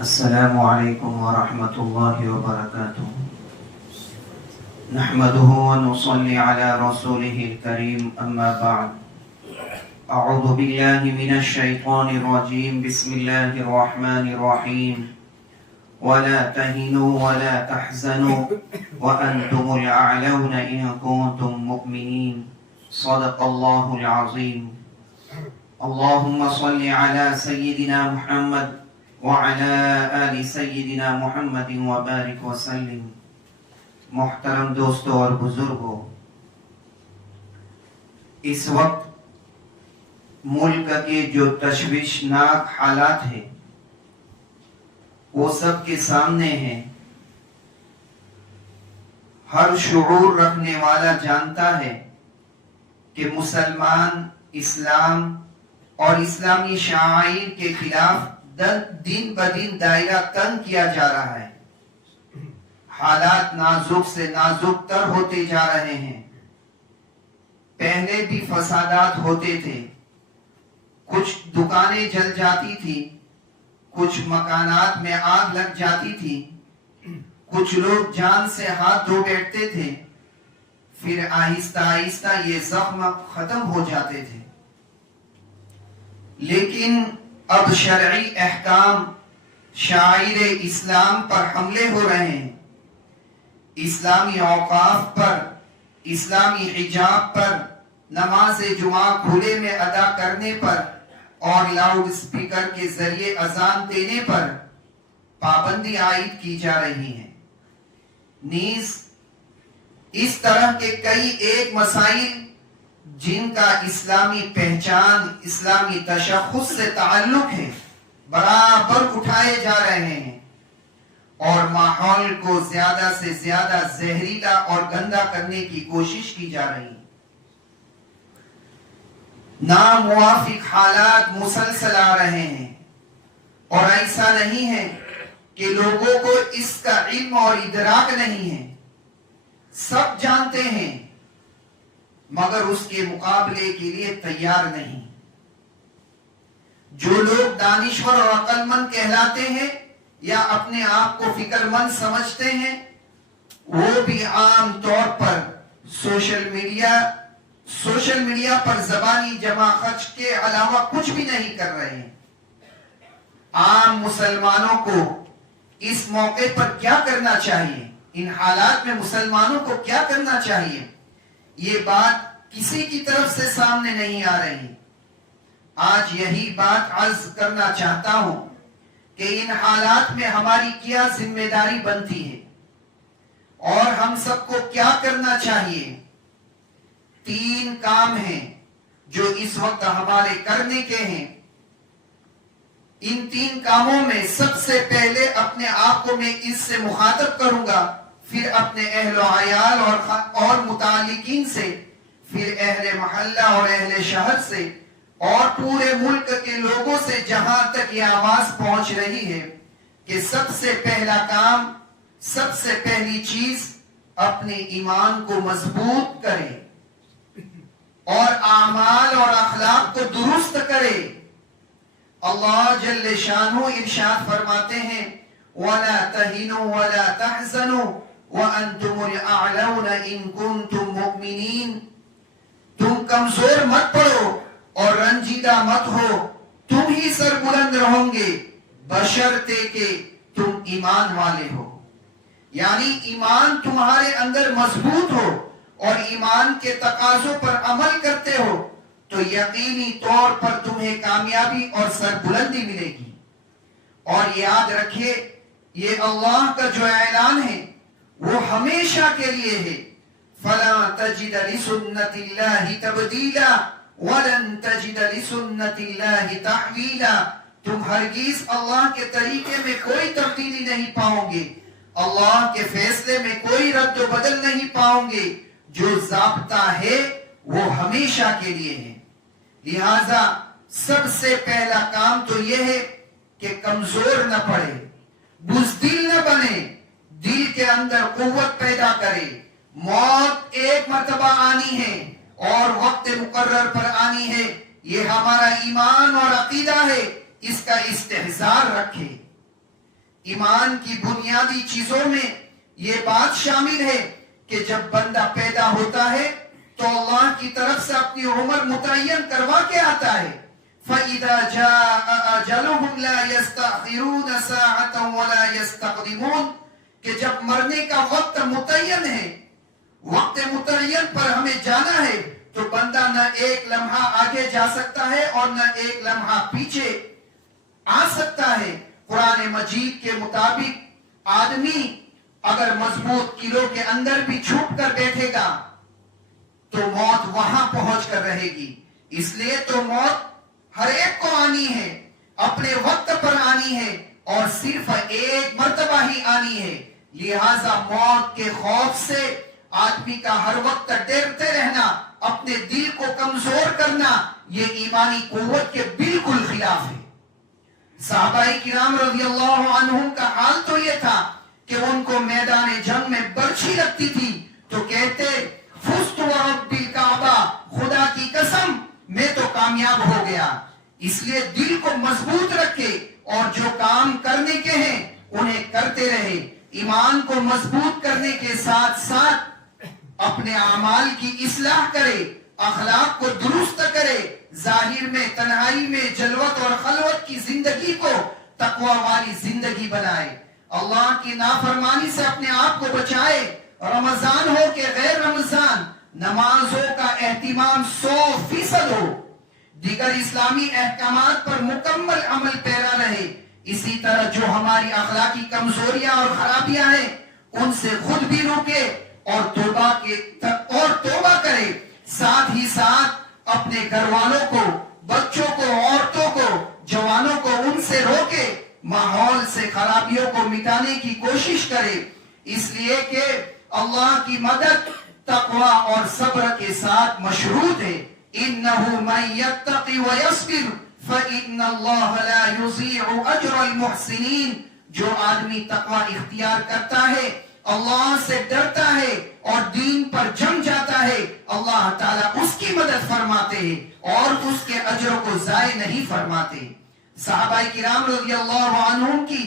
السلام عليكم ورحمة الله وبركاته. نحمده ونصلي على رسوله الكريم أما بعد. أعوذ بالله من الشيطان الرجيم. بسم الله الرحمن الرحيم. ولا تهنوا ولا تحزنوا وأنتم الأعلون إن كنتم مؤمنين. صدق الله العظيم. اللهم صل على سيدنا محمد وعلى آل سیدنا محمد وبارک وسلم. محترم دوستو اور بزرگوں، اس وقت ملک کے جو تشویشناک حالات ہیں وہ سب کے سامنے ہیں. ہر شعور رکھنے والا جانتا ہے کہ مسلمان اسلام اور اسلامی شعائر کے خلاف دن بدن دائرہ تنگ کیا جا رہا ہے. حالات نازک سے نازک تر ہوتے جا رہے ہیں. پہلے بھی فسادات ہوتے تھے. کچھ دکانیں جل جاتی تھی، کچھ مکانات میں آگ لگ جاتی تھی، کچھ لوگ جان سے ہاتھ دھو بیٹھتے تھے، پھر آہستہ آہستہ یہ زخم ختم ہو جاتے تھے. لیکن اب شرعی احکام شعائر اسلام پر حملے ہو رہے ہیں. اسلامی اوقاف پر، اسلامی حجاب پر، نماز جمعہ کھلے میں ادا کرنے پر اور لاؤڈ اسپیکر کے ذریعے اذان دینے پر پابندی عائد کی جا رہی ہے. نیز اس طرح کے کئی ایک مسائل جن کا اسلامی پہچان، اسلامی تشخص سے تعلق ہے، برابر اٹھائے جا رہے ہیں اور ماحول کو زیادہ سے زیادہ زہریلا اور گندا کرنے کی کوشش کی جا رہی ہے. ناموافق حالات مسلسل آ رہے ہیں اور ایسا نہیں ہے کہ لوگوں کو اس کا علم اور ادراک نہیں ہے. سب جانتے ہیں مگر اس کے مقابلے کے لیے تیار نہیں. جو لوگ دانشور اور عقل مند کہلاتے ہیں یا اپنے آپ کو فکر مند سمجھتے ہیں، وہ بھی عام طور پر سوشل میڈیا پر زبانی جمع خرچ کے علاوہ کچھ بھی نہیں کر رہے ہیں. عام مسلمانوں کو اس موقع پر کیا کرنا چاہیے، ان حالات میں مسلمانوں کو کیا کرنا چاہیے، یہ بات کسی کی طرف سے سامنے نہیں آ رہی. آج یہی بات عرض کرنا چاہتا ہوں کہ ان حالات میں ہماری کیا ذمہ داری بنتی ہے اور ہم سب کو کیا کرنا چاہیے. 3 کام ہیں جو اس وقت ہمارے کرنے کے ہیں. ان 3 کاموں میں سب سے پہلے اپنے آپ کو میں اس سے مخاطب کروں گا، پھر اپنے اہل و عیال اور متعلقین سے، پھر اہل محلہ اور اہل شہر سے اور پورے ملک کے لوگوں سے، جہاں تک یہ آواز پہنچ رہی ہے کہ سب سے پہلا کام، سب سے پہلی چیز اپنے ایمان کو مضبوط کرے اور اعمال اور اخلاق کو درست کرے. اللہ جل شانہ ارشاد فرماتے ہیں وَلَا تَهِنُوا وَلَا تَحْزَنُوا وَأَنْتُمُ الْأَعْلَوْنَ إِن كُنتُم مُؤْمِنِينَ. تم کمزور مت پڑو اور رنجیدہ مت ہو، تم ہی سربلند رہو گے بشرطے کہ تم ایمان والے ہو. یعنی ایمان تمہارے اندر مضبوط ہو اور ایمان کے تقاضوں پر عمل کرتے ہو تو یقینی طور پر تمہیں کامیابی اور سربلندی ملے گی. اور یاد رکھیے یہ اللہ کا جو اعلان ہے وہ ہمیشہ کے لیے ہے. فَلَا تَجِدَ لِسُنَّةِ اللَّهِ تَبْدِيلًا وَلَن تَجِدَ لِسُنَّةِ اللَّهِ تَحْوِيلًا. تم ہرگز اللہ کے طریقے میں کوئی تبدیلی نہیں پاؤ گے، اللہ کے فیصلے میں کوئی رد و بدل نہیں پاؤ گے. جو ضابطہ ہے وہ ہمیشہ کے لیے ہے. لہذا سب سے پہلا کام تو یہ ہے کہ کمزور نہ پڑے، بزدل نہ بنے، دل کے اندر قوت پیدا کرے. موت ایک مرتبہ آنی ہے اور وقت مقرر پر آنی ہے، یہ ہمارا ایمان اور عقیدہ ہے، اس کا استحضار رکھے. ایمان کی بنیادی چیزوں میں یہ بات شامل ہے کہ جب بندہ پیدا ہوتا ہے تو اللہ کی طرف سے اپنی عمر متعین کروا کے آتا ہے. فَإِذَا جَاءَ أَجَلُهُمْ لَا يَسْتَأْخِرُونَ سَاعَةً وَلَا يَسْتَقْدِمُونَ کہ جب مرنے کا وقت متعین ہے، وقت متعین پر ہمیں جانا ہے، تو بندہ نہ ایک لمحہ آگے جا سکتا ہے اور نہ ایک لمحہ پیچھے آ سکتا ہے. قرآن مجید کے مطابق آدمی اگر مضبوط قلعوں کے اندر بھی چھپ کر بیٹھے گا تو موت وہاں پہنچ کر رہے گی. اس لیے تو موت ہر ایک کو آنی ہے، اپنے وقت پر آنی ہے اور صرف ایک مرتبہ ہی آنی ہے. لہذا موت کے خوف سے آدمی کا ہر وقت ڈرتے رہنا، اپنے دل کو کمزور کرنا، یہ ایمانی قوت کے بالکل خلاف ہے. صحابہ کرام رضی اللہ عنہم کا حال تو یہ تھا کہ ان کو میدان جنگ میں برچھی لگتی تھی تو کہتے فزت ورب الکعبہ، خدا کی قسم میں تو کامیاب ہو گیا. اس لیے دل کو مضبوط رکھے اور جو کام کرنے کے ہیں انہیں کرتے رہے. ایمان کو مضبوط کرنے کے ساتھ ساتھ اپنے اعمال کی اصلاح کرے، اخلاق کو درست کرے، ظاہر میں تنہائی میں جلوت اور خلوت کی زندگی کو تقوی والی زندگی بنائے، اللہ کی نافرمانی سے اپنے آپ کو بچائے. رمضان ہو کہ غیر رمضان، نمازوں کا اہتمام 100% ہو، دیگر اسلامی احکامات پر مکمل عمل پیرا رہے. اسی طرح جو ہماری اخلاقی کمزوریاں اور خرابیاں ہیں ان سے خود بھی روکے اور توبہ کرے. ساتھ ہی ساتھ اپنے گھر والوں کو، بچوں کو، عورتوں کو، جوانوں کو ان سے روکے، ماحول سے خرابیوں کو مٹانے کی کوشش کرے. اس لیے کہ اللہ کی مدد تقوی اور صبر کے ساتھ مشروط ہے. إِنَّهُ مَن يَتَّقِ وَيَصْبِرْ فَإِنَّ اللَّهَ لَا يُضِيعُ أَجْرَ الْمُحْسِنِينَ جو آدمی تقوی اختیار کرتا ہے، اللہ سے ڈرتا ہے اور دین پر جم جاتا ہے، اللہ تعالیٰ اس کی مدد فرماتے ہیں اور اس کے اجر کو ضائع نہیں فرماتے. صحابہ کرام رضی اللہ عنہم کی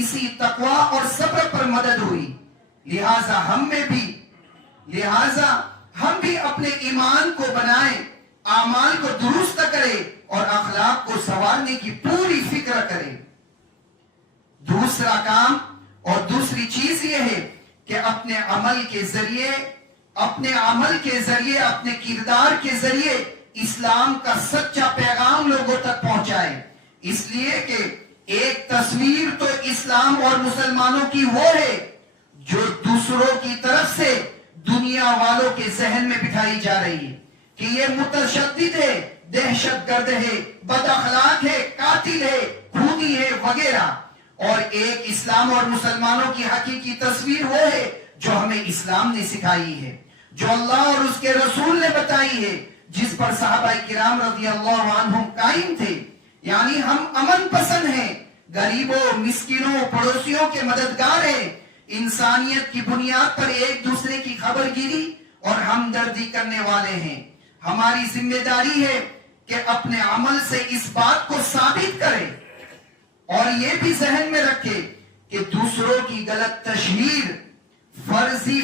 اسی تقوی اور صبر پر مدد ہوئی. لہٰذا ہم بھی اپنے ایمان کو بنائیں، اعمال کو درست کرے اور اخلاق کو سنوارنے کی پوری فکر کرے. دوسرا کام اور دوسری چیز یہ ہے کہ اپنے عمل کے ذریعے، اپنے کردار کے ذریعے اسلام کا سچا پیغام لوگوں تک پہنچائے. اس لیے کہ ایک تصویر تو اسلام اور مسلمانوں کی وہ ہے جو دوسروں کی طرف سے دنیا والوں کے ذہن میں بٹھائی جا رہی ہے کہ یہ متشدد ہے، دہشت گرد ہے، بد اخلاق ہے، قاتل ہے، خونی ہے وغیرہ. اور ایک اسلام اور مسلمانوں کی حقیقی تصویر وہ ہے جو ہمیں اسلام نے سکھائی ہے، جو اللہ اور اس کے رسول نے بتائی ہے، جس پر صحابہ کرام رضی اللہ عنہم قائم تھے. یعنی ہم امن پسند ہیں، غریبوں، مسکینوں، پڑوسیوں کے مددگار ہیں، انسانیت کی بنیاد پر ایک دوسرے کی خبر گیری اور ہمدردی کرنے والے ہیں. ہماری ذمہ داری ہے کہ اپنے عمل سے اس بات کو ثابت کرے اور یہ بھی ذہن میں رکھے کہ دوسروں کی غلط تشہیر، فرضی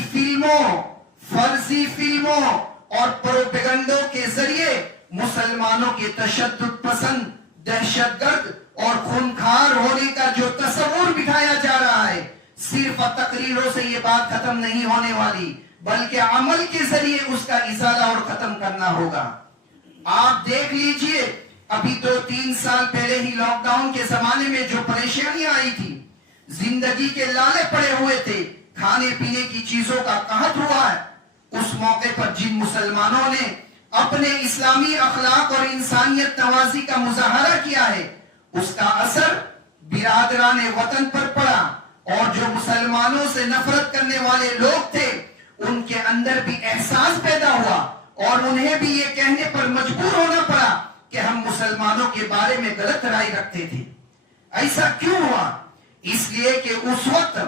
فلموں اور پروپیگنڈوں کے ذریعے مسلمانوں کے تشدد پسند، دہشت گرد اور خونخوار ہونے کا جو تصور بٹھایا جا رہا ہے، صرف تقریروں سے یہ بات ختم نہیں ہونے والی، بلکہ عمل کے ذریعے اس کا ازالہ اور ختم کرنا ہوگا. آپ دیکھ لیجئے ابھی 2-3 سال پہلے ہی لاک ڈاؤن کے زمانے میں جو پریشانیاں آئی تھی، زندگی کے لالے پڑے ہوئے تھے، کھانے پینے کی چیزوں کا قحط ہوا ہے، اس موقع پر جن مسلمانوں نے اپنے اسلامی اخلاق اور انسانیت نوازی کا مظاہرہ کیا ہے، اس کا اثر برادران وطن پر پڑا اور جو مسلمانوں سے نفرت کرنے والے لوگ تھے ان کے اندر بھی احساس پیدا ہوا اور انہیں بھی یہ کہنے پر مجبور ہونا پڑا کہ ہم مسلمانوں کے بارے میں غلط رائے رکھتے تھے. ایسا کیوں ہوا؟ اس لیے کہ اس وقت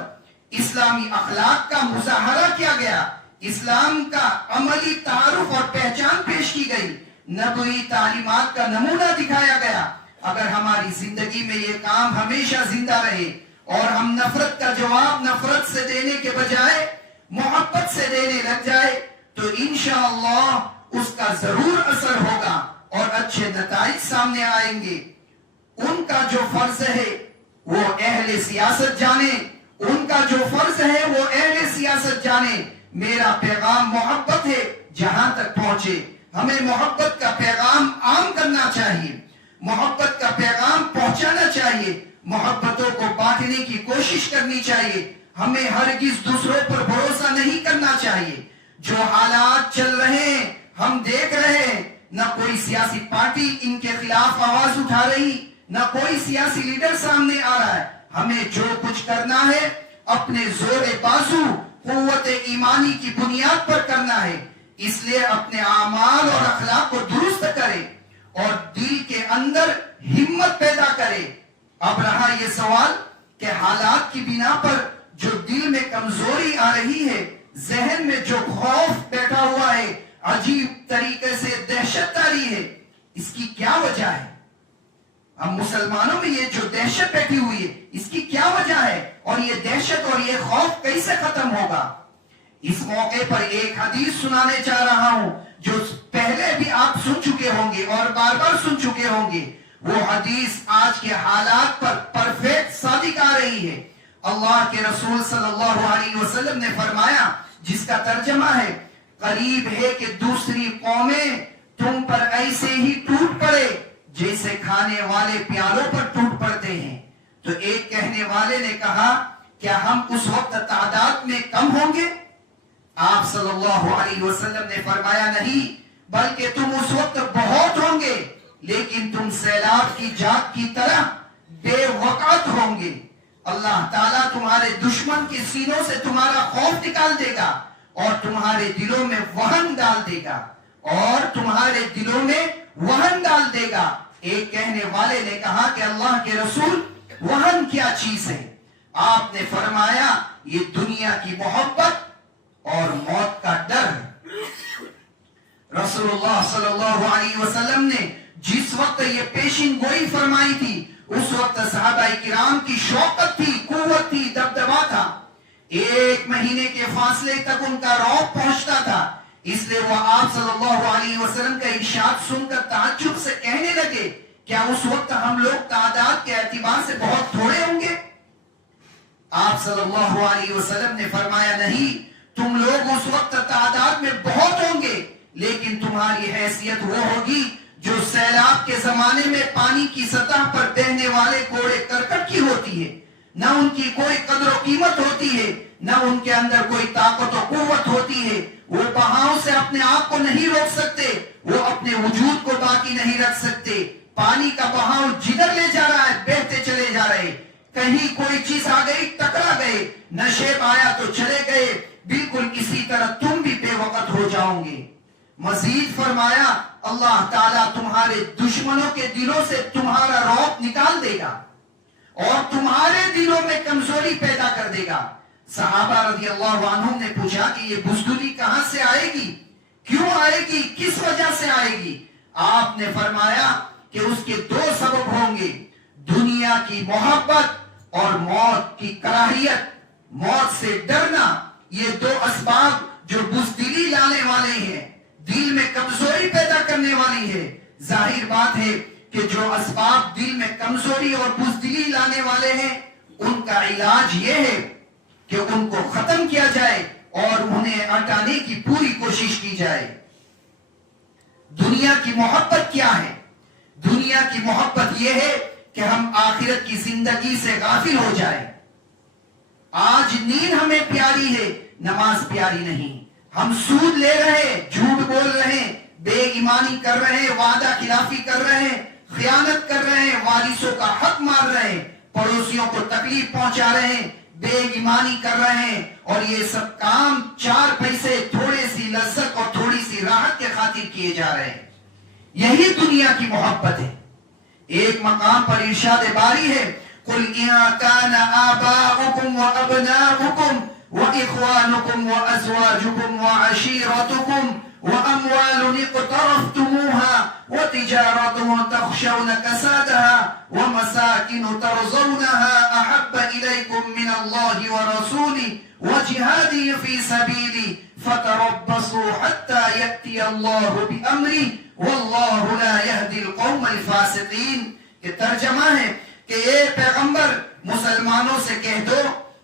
اسلامی اخلاق کا مظاہرہ کیا گیا، اسلام کا عملی تعارف اور پہچان پیش کی گئی، نبوی تعلیمات کا نمونہ دکھایا گیا. اگر ہماری زندگی میں یہ کام ہمیشہ زندہ رہے اور ہم نفرت کا جواب نفرت سے دینے کے بجائے محبت سے دینے لگ جائے تو انشاءاللہ اس کا ضرور اثر ہوگا اور اچھے نتائج سامنے آئیں گے۔ ان کا جو فرض ہے وہ اہل سیاست جانے، ان کا جو فرض ہے وہ اہل سیاست جانے۔ میرا پیغام محبت ہے، جہاں تک پہنچے ہمیں محبت کا پیغام عام کرنا چاہیے، محبت کا پیغام پہنچانا چاہیے، محبتوں کو بانٹنے کی کوشش کرنی چاہیے۔ ہمیں ہرگز دوسروں پر بھروسہ نہیں کرنا چاہیے۔ جو حالات چل رہے ہیں ہم دیکھ رہے ہیں، نہ کوئی سیاسی پارٹی ان کے خلاف آواز اٹھا رہی، نہ کوئی سیاسی لیڈر سامنے آ رہا ہے۔ ہمیں جو کچھ کرنا ہے اپنے زور بازو قوت ایمانی کی بنیاد پر کرنا ہے، اس لیے اپنے اعمال اور اخلاق کو درست کرے اور دل کے اندر ہمت پیدا کرے۔ اب رہا یہ سوال کہ حالات کی بنا پر جو دل میں کمزوری آ رہی ہے، ذہن میں جو خوف بیٹھا ہوا ہے، عجیب طریقے سے دہشت تاری ہے، اس کی کیا وجہ ہے؟ ہم مسلمانوں میں یہ جو دہشت بیٹھی ہوئی ہے اس کی کیا وجہ ہے اور یہ دہشت اور یہ خوف کیسے ختم ہوگا؟ اس موقع پر ایک حدیث سنانے چاہ رہا ہوں جو پہلے بھی آپ سن چکے ہوں گے اور بار بار سن چکے ہوں گے۔ وہ حدیث آج کے حالات پر پرفیکٹ صادق آ رہی ہے۔ اللہ کے رسول صلی اللہ علیہ وسلم نے فرمایا، جس کا ترجمہ ہے، قریب ہے کہ دوسری قومیں تم پر ایسے ہی ٹوٹ پڑے جیسے کھانے والے پیالوں پر ٹوٹ پڑتے ہیں۔ تو ایک کہنے والے نے کہا، کیا ہم اس وقت تعداد میں کم ہوں گے؟ آپ صلی اللہ علیہ وسلم نے فرمایا، نہیں، بلکہ تم اس وقت بہت ہوں گے، لیکن تم سیلاب کی جاگ کی طرح بے وقت ہوں گے۔ اللہ تعالیٰ تمہارے دشمن کے سینوں سے تمہارا خوف نکال دے گا اور تمہارے دلوں میں وہن ڈال دے گا، اور تمہارے دلوں میں وہن ڈال دے گا۔ ایک کہنے والے نے کہا کہ اللہ کے رسول، وہن کیا چیز ہے؟ آپ نے فرمایا، یہ دنیا کی محبت اور موت کا ڈر۔ رسول اللہ صلی اللہ علیہ وسلم نے جس وقت یہ پیشین گوئی فرمائی تھی، اس وقت صحابہ کرام کی شوقت تھی، قوت تھی، دبدبا تھا۔ 1 مہینے کے فاصلے تک ان کا رعب پہنچتا تھا، اس لیے وہ آپ صلی اللہ علیہ وسلم کا ارشاد سن کر تعجب سے کہنے لگے، کیا اس وقت ہم لوگ تعداد کے اعتبار سے بہت تھوڑے ہوں گے؟ آپ صلی اللہ علیہ وسلم نے فرمایا، نہیں، تم لوگ اس وقت تعداد میں بہت ہوں گے، لیکن تمہاری حیثیت وہ ہوگی جو سیلاب کے زمانے میں پانی کی سطح پر بہنے والے کوڑے کرکٹ کی ہوتی ہے۔ نہ ان کی کوئی قدر و قیمت ہوتی ہے، نہ ان کے اندر کوئی طاقت و قوت ہوتی ہے۔ وہ بہاؤ سے اپنے آپ کو نہیں روک سکتے، وہ اپنے وجود کو باقی نہیں رکھ سکتے۔ پانی کا بہاؤ جدھر لے جا رہا ہے بہتے چلے جا رہے، کہیں کوئی چیز آ گئی ٹکرا گئے، نشیب آیا تو چلے گئے۔ بالکل اسی طرح تم بھی بے وقت ہو جاؤ گے۔ مزید فرمایا، اللہ تعالیٰ تمہارے دشمنوں کے دلوں سے تمہارا رعب نکال دے گا اور تمہارے دلوں میں کمزوری پیدا کر دے گا۔ صحابہ رضی اللہ عنہم نے پوچھا کہ یہ بزدلی کہاں سے آئے گی، کیوں آئے گی، کس وجہ سے آئے گی؟ آپ نے فرمایا کہ اس کے 2 سبب ہوں گے، دنیا کی محبت اور موت کی کراہیت، موت سے ڈرنا۔ یہ 2 اسباب جو بزدلی لانے والے ہیں، دل میں کمزوری پیدا کرنے والی ہے۔ ظاہر بات ہے کہ جو اسباب دل میں کمزوری اور بزدلی لانے والے ہیں، ان کا علاج یہ ہے کہ ان کو ختم کیا جائے اور انہیں ہٹانے کی پوری کوشش کی جائے۔ دنیا کی محبت کیا ہے؟ دنیا کی محبت یہ ہے کہ ہم آخرت کی زندگی سے غافل ہو جائیں۔ آج نیند ہمیں پیاری ہے، نماز پیاری نہیں۔ ہم سود لے رہے، جھوٹ بول رہے، بے ایمانی کر رہے، وعدہ خلافی کر رہے، خیانت کر رہے، وارثوں کا حق مار رہے، پڑوسیوں کو تکلیف پہنچا رہے، بے ایمانی کر رہے ہیں، اور یہ سب کام 4 پیسے، تھوڑے سی لذت اور تھوڑی سی راحت کے خاطر کیے جا رہے ہیں۔ یہی دنیا کی محبت ہے۔ ایک مقام پر ارشاد باری ہے، قُلْ إِن كَانَ آبَاؤُكُمْ وَأَبْنَاؤُكُمْ وَإِخْوَانُكُمْ وَأَزْوَاجُكُمْ وَعَشِيرَتُكُمْ وَأَمْوَالٌ اقْتَرَفْتُمُوهَا وَتِجَارَةٌ تَخْشَوْنَ كَسَادَهَا وَمَسَاكِنُ تَرْضَوْنَهَا أَحَبَّ إليكم من الله ورسوله وجهاد في سبيلي فتربصوا حتى يأتي الله بأمره والله لا يهدي القوم الفاسقين. کہ ترجمہ ہے کہ اے پیغمبر مسلمانوں سے کہہ دو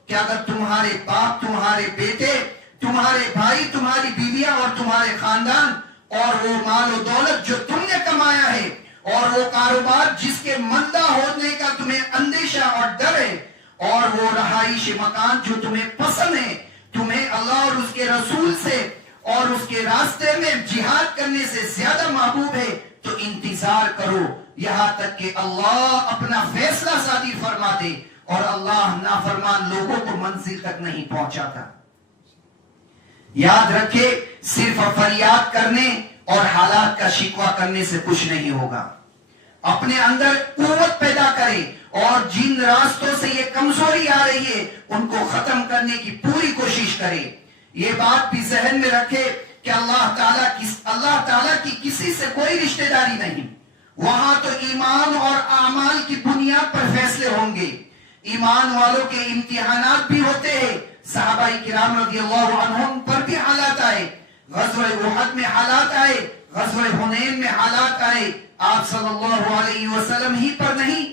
کہ اگر تمہارے باپ، تمہارے بیٹے، تمہارے بھائی، تمہاری بیویاں اور تمہارے خاندان اور وہ مال و دولت جو تم نے کمایا ہے اور وہ کاروبار جس کے مندہ ہونے کا تمہیں اندیشہ اور ڈر ہے اور وہ رہائش مکان جو تمہیں پسند ہے، تمہیں اللہ اور اس کے رسول سے اور اس کے راستے میں جہاد کرنے سے زیادہ محبوب ہے تو انتظار کرو یہاں تک کہ اللہ اپنا فیصلہ صادر فرما دے. اور اللہ نافرمان لوگوں کو منزل تک نہیں پہنچاتا. یاد رکھے صرف فریاد کرنے اور حالات کا شکوہ کرنے سے کچھ نہیں ہوگا. اپنے اندر قوت پیدا کرے اور جن راستوں سے یہ کمزوری آ رہی ہے ان کو ختم کرنے کی پوری کوشش کرے. یہ بات بھی ذہن میں رکھے کہ اللہ تعالیٰ کی کسی سے کوئی رشتہ داری نہیں. وہاں تو ایمان اور اعمال کی بنیاد پر فیصلے ہوں گے. ایمان والوں کے امتحانات بھی ہوتے ہیں. صحابہ کرام رضی اللہ عنہم پر بھی حالات آئے، غزوہ احد میں حالات آئے، غزوہ حنین میں حالات آئے. آپ صلی اللہ علیہ وسلم ہی پر نہیں،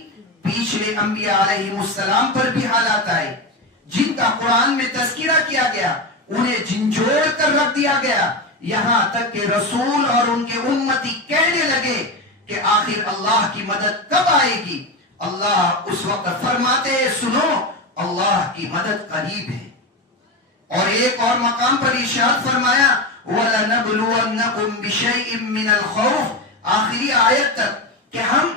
پچھلے انبیاء علیہ السلام پر بھی حالات آئے جن کا قرآن میں تذکرہ کیا گیا، انہیں جھنجھوڑ کر رکھ دیا گیا. یہاں تک کہ رسول اور ان کے امتی کہنے لگے کہ آخر اللہ کی مدد کب آئے گی؟ اللہ اس وقت فرماتے ہیں سنو اللہ کی مدد قریب ہے. اور ایک اور مقام پر ارشاد فرمایا وَلَنَبْلُوَنَّكُمْ بِشَيْءٍ مِّنَ الْخَوْفِ، آخری آیت تک کہ ہم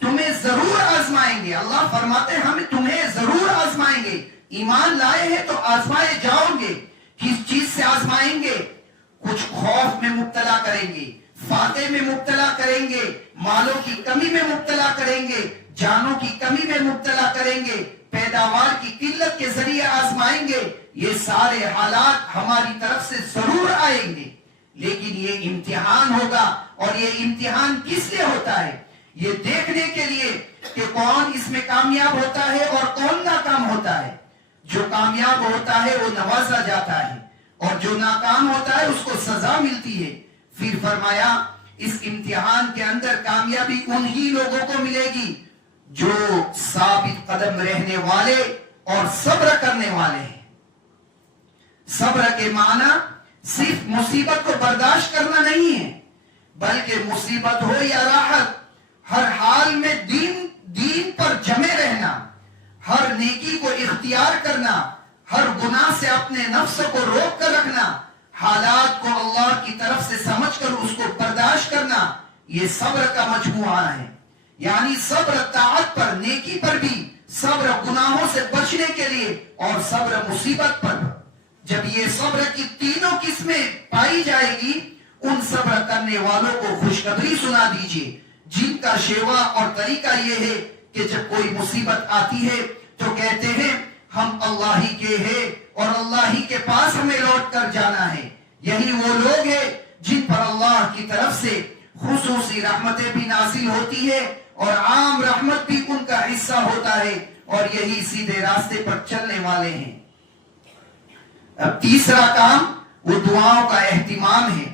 تمہیں ضرور آزمائیں گے. اللہ فرماتے ہیں ہم تمہیں ضرور آزمائیں گے. ایمان لائے ہیں تو آزمائے جاؤ گے. کس چیز سے آزمائیں گے؟ کچھ خوف میں مبتلا کریں گے، فاتح میں مبتلا کریں گے، مالوں کی کمی میں مبتلا کریں گے، جانوں کی کمی میں مبتلا کریں گے، پیداوار کی قلت کے ذریعے آزمائیں گے. یہ سارے حالات ہماری طرف سے ضرور آئیں گے، لیکن یہ امتحان ہوگا. اور یہ امتحان کس لیے ہوتا ہے؟ یہ دیکھنے کے لیے کہ کون اس میں کامیاب ہوتا ہے اور کون ناکام ہوتا ہے. جو کامیاب ہوتا ہے وہ نوازا جاتا ہے اور جو ناکام ہوتا ہے اس کو سزا ملتی ہے. پھر فرمایا اس امتحان کے اندر کامیابی انہی لوگوں کو ملے گی جو ثابت قدم رہنے والے اور صبر کرنے والے ہیں. صبر کے معنی صرف مصیبت کو برداشت کرنا نہیں ہے، بلکہ مصیبت ہو یا راحت ہر حال میں دین پر جمے رہنا، ہر نیکی کو اختیار کرنا، ہر گناہ سے اپنے نفس کو روک کر رکھنا، حالات کو اللہ کی طرف سے سمجھ کر اس کو برداشت کرنا. یہ صبر کا مجموعہ ہے. یعنی صبر طاعت پر، نیکی پر بھی، صبر گناہوں سے بچنے کے لیے اور صبر مصیبت پر. جب یہ صبر کی تینوں قسمیں پائی جائے گی ان صبر کرنے والوں کو خوشخبری سنا دیجیے جن کا شیوا اور طریقہ یہ ہے کہ جب کوئی مصیبت آتی ہے تو کہتے ہیں ہم اللہ ہی کے ہیں اور اللہ ہی کے پاس ہمیں لوٹ کر جانا ہے. یہی وہ لوگ ہیں جن پر اللہ کی طرف سے خصوصی رحمتیں بھی نازل ہوتی ہے اور عام رحمت بھی ان کا حصہ ہوتا ہے اور یہی سیدھے راستے پر چلنے والے ہیں. اب تیسرا کام وہ دعاؤں کا اہتمام ہے.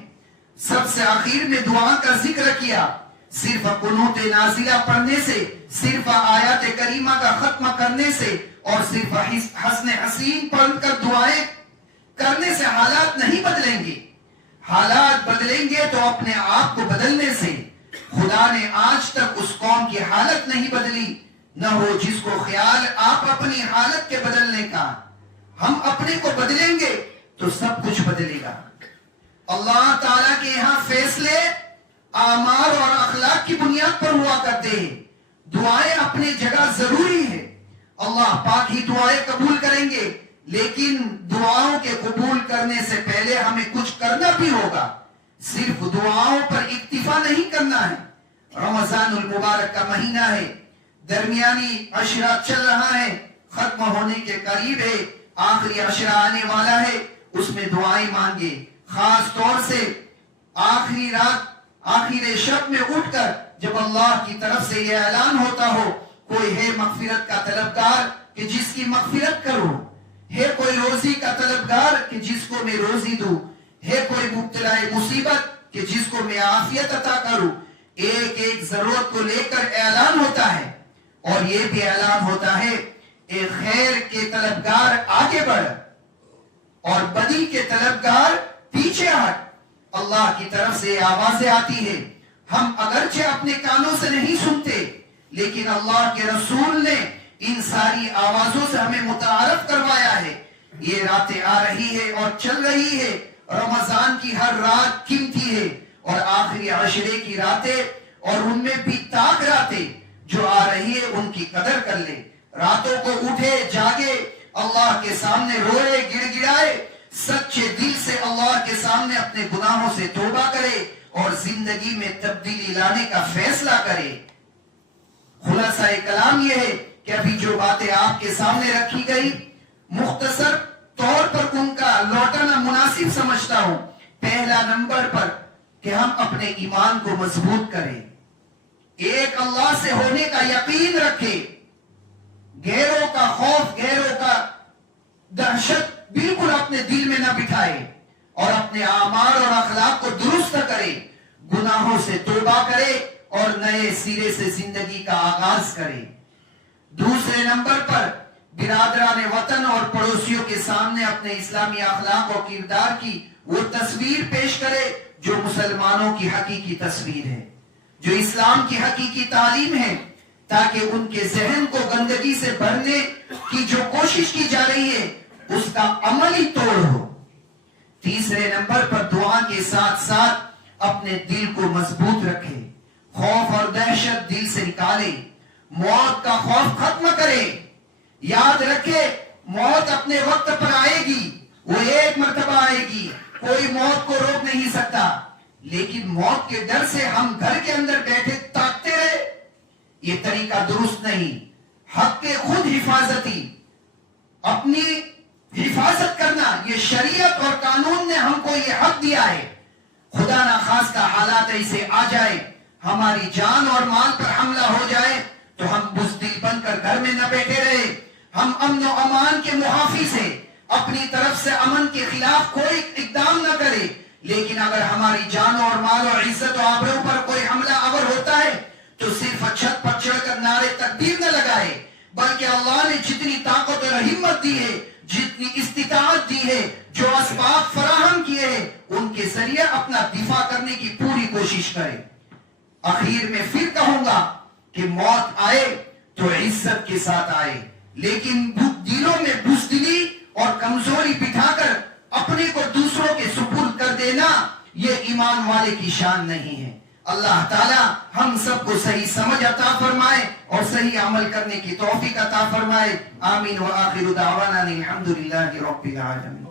سب سے آخر میں دعا کا ذکر کیا. صرف قنوت نازلہ پڑھنے سے، صرف آیات کریمہ کا ختم کرنے سے اور صرف حسن حسین پڑھ کر دعائیں کرنے سے حالات نہیں بدلیں گے. حالات بدلیں گے تو اپنے آپ کو بدلنے سے. خدا نے آج تک اس قوم کی حالت نہیں بدلی، نہ ہو جس کو خیال آپ اپنی حالت کے بدلنے کا. ہم اپنے کو بدلیں گے تو سب کچھ بدلے گا. اللہ تعالیٰ کے یہاں فیصلے اعمال اور اخلاق کی بنیاد پر ہوا کرتے ہیں. دعائیں اپنی جگہ ضروری ہے، اللہ پاک ہی دعائیں قبول کریں گے، لیکن دعاؤں کے قبول کرنے سے پہلے ہمیں کچھ کرنا بھی ہوگا. صرف دعاؤں پر اکتفا نہیں کرنا ہے. رمضان المبارک کا مہینہ ہے، درمیانی عشرہ چل رہا ہے، ختم ہونے کے قریب ہے، آخری عشرہ آنے والا ہے. اس میں دعائیں مانگے. خاص طور سے آخری رات، آخری شب میں اٹھ کر جب اللہ کی طرف سے یہ اعلان ہوتا ہو کوئی ہے مغفرت کا طلبگار کہ جس کی مغفرت کرو، ہے کوئی روزی کا طلبگار کہ جس کو میں روزی دوں، ہے کوئی مبتلا مصیبت کہ جس کو میں عافیت عطا کروں. ایک ایک ضرورت کو لے کر اعلان ہوتا ہے، اور یہ بھی اعلان ہوتا ہے اے خیر کے طلبگار آگے بڑھ اور بدی کے طلبگار پیچھے ہٹ. اللہ کی طرف سے آوازیں آتی ہے. ہم اگرچہ اپنے کانوں سے نہیں سنتے، لیکن اللہ کے رسول نے ان ساری آوازوں سے ہمیں متعارف کروایا ہے. یہ راتیں آ رہی ہے اور چل رہی ہے. رمضان کی ہر رات قیمتی ہے، اور آخری عشرے کی راتیں اور ان میں بھی تاک راتیں جو آ رہی ہے ان کی قدر کر لے. راتوں کو اٹھے جاگے، اللہ کے سامنے روئے گڑ گڑائے، سچے دل سے اللہ کے سامنے اپنے گناہوں سے توبہ کرے اور زندگی میں تبدیلی لانے کا فیصلہ کرے. خلاصہ کلام یہ ہے کہ ابھی جو باتیں آپ کے سامنے رکھی گئی، مختصر طور پر ان کا لوٹانا مناسب سمجھتا ہوں. پہلا نمبر پر کہ ہم اپنے ایمان کو مضبوط کریں، ایک اللہ سے ہونے کا یقین رکھیں، غیروں کا خوف، غیروں کا دہشت بالکل اپنے دل میں نہ بٹھائے، اور اپنے اعمال اور اخلاق کو درست کرے، گناہوں سے توبہ کرے اور نئے سرے سے زندگی کا آغاز کرے. دوسرے نمبر پر برادران وطن اور پڑوسیوں کے سامنے اپنے اسلامی اخلاق اور کردار کی وہ تصویر پیش کرے جو مسلمانوں کی حقیقی تصویر ہے، جو اسلام کی حقیقی تعلیم ہے، تاکہ ان کے ذہن کو گندگی سے بھرنے کی جو کوشش کی جا رہی ہے اس کا عملی توڑ ہو. تیسرے نمبر پر دعا کے ساتھ ساتھ اپنے دل کو مضبوط رکھے، خوف اور دہشت دل سے نکالے، موت کا خوف ختم کرے. یاد رکھے موت اپنے وقت پر آئے گی، وہ ایک مرتبہ آئے گی، کوئی موت کو روک نہیں سکتا. لیکن موت کے ڈر سے ہم گھر کے اندر بیٹھے تاکتے رہے، یہ طریقہ درست نہیں. حق کے خود حفاظتی، اپنی حفاظت کرنا، یہ شریعت اور قانون نے ہم کو یہ حق دیا ہے. خدا نہ خواستہ حالات ایسے آ جائے، ہماری جان اور مال پر حملہ ہو جائے تو ہم بزدل بن کر گھر میں نہ بیٹھے رہے. ہم امن و امان کے محافظ ہیں، اپنی طرف سے امن کے خلاف کوئی اقدام نہ کرے. لیکن اگر ہماری جان اور مال اور عزت و آبرو پر کوئی حملہ آور ہوتا ہے تو صرف چھت پر چڑھ کر نعرے تکبیر نہ لگائے، بلکہ اللہ نے جتنی طاقت اور ہمت دی ہے، جتنی استطاعت دی ہے، جو اسباب فراہم کیے ہیں، ان کے ذریعے اپنا دفاع کرنے کی پوری کوشش کرے. اخیر میں پھر کہوں گا کہ موت آئے تو عزت کے ساتھ آئے، لیکن دلوں میں بزدلی اور کمزوری بٹھا کر اپنے کو دوسروں کے سپرد کر دینا یہ ایمان والے کی شان نہیں ہے. اللہ تعالی ہم سب کو صحیح سمجھ عطا فرمائے اور صحیح عمل کرنے کی توفیق عطا فرمائے. آمین. وآخر دعوانا الحمدللہ رب العالمین.